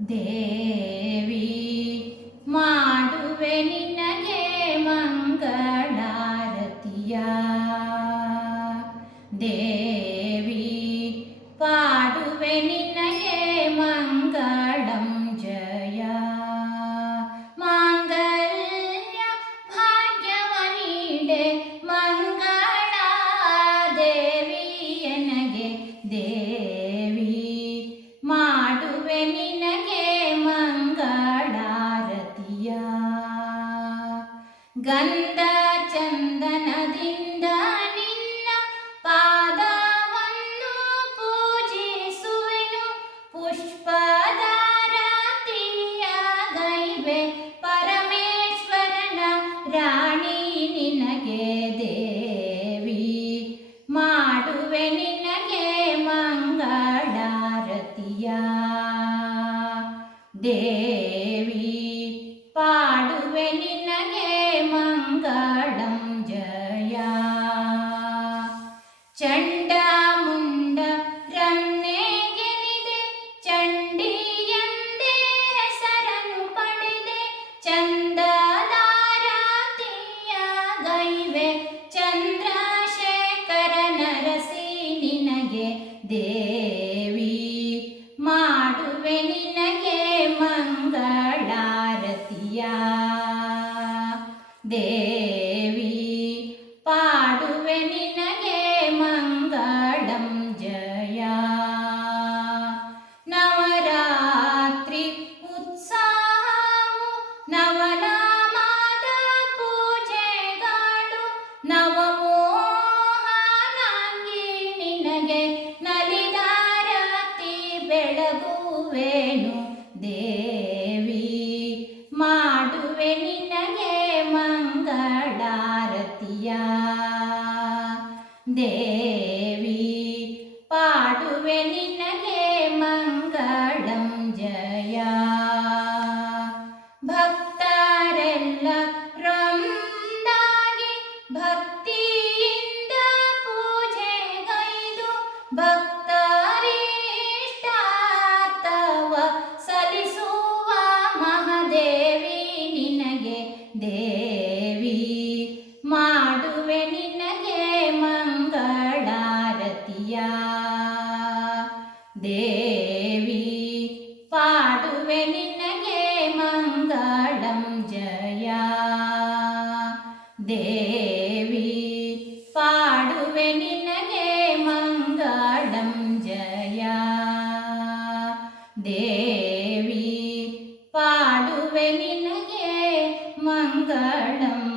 ದೇವಿ ಮಾಡುವೆ ನಿನಗೆ ಮಾಡುವೆ ನಿನಗೆ ಮಂಗಳಾರತಿಯ. ಗಂಧ ಚಂದನದಿಂದ ನಿನ್ನ ಪಾದವನ್ನು ಪೂಜಿಸುವೆನು. ಪುಷ್ಪದಾರತಿಯ ಗೈವೆ ದೇವಿ ಪಾಡುವೆ ನಿನಗೆ ಮಂಗಳಂ ಜಯ. ಚಂಡ ಮುಂಡ ರನ್ನೇ ಗೆಲಿದೆ, ಚಂಡಿಯಂದೇ ಹೆಸರನ್ನು ಪಡೆದೆ ಚಂದದಾರತಿಯ ಗೈವೆ ಚಂದ್ರಶೇಖರ ನರಸಿ ನಿನಗೆ ದೇವಿ ಮಾಡುವೆ ನಿನಗೆ ಮಂಗಳಾರತಿಯ. ದೇವಿ, ಪಾಡುವೆ ನಿನಗೆ ಮಂಗಳಂ ಜಯ. ನವರಾತ್ರಿ ಉತ್ಸಾಹವು ನವನಾಮದ ಪೂಜೆಗಳು ನವಮೋಹನಾಂಗಿ ನಿನಗೆ ನಲಿದಾರತಿ ಬೆಳಗುವೆನು ದೇವಿ? ಮಾಡುವೆ ನಿನಗೆ ಮಂಗಳಾರತಿಯ. ದೇವಿ ಪಾಡುವೆ ನಿನಗೆ ಮಂಗಳಂ ಜಯ ಭಕ್ತರೆಲ್ಲ ರೊಂದಾಗಿ ಭಕ್ತಿಯಿಂದ ದೇವಿ ಮಾಡುವೆ ನಿನಗೆ ಮಂಗಳಾರತಿಯ ದೇವಿ ಪಾಡುವೆ ನಿನಗೆ ಮಂಗಳಂ ಜಯ ದೇವಿ ಪಾಡುವೆ ನಿನಗೆ ಮಂಗಳಂ ಜಯ ದೇವಿ ಪಾಡುವೆ ನಿನಗೆ ಮಂಗಳಂ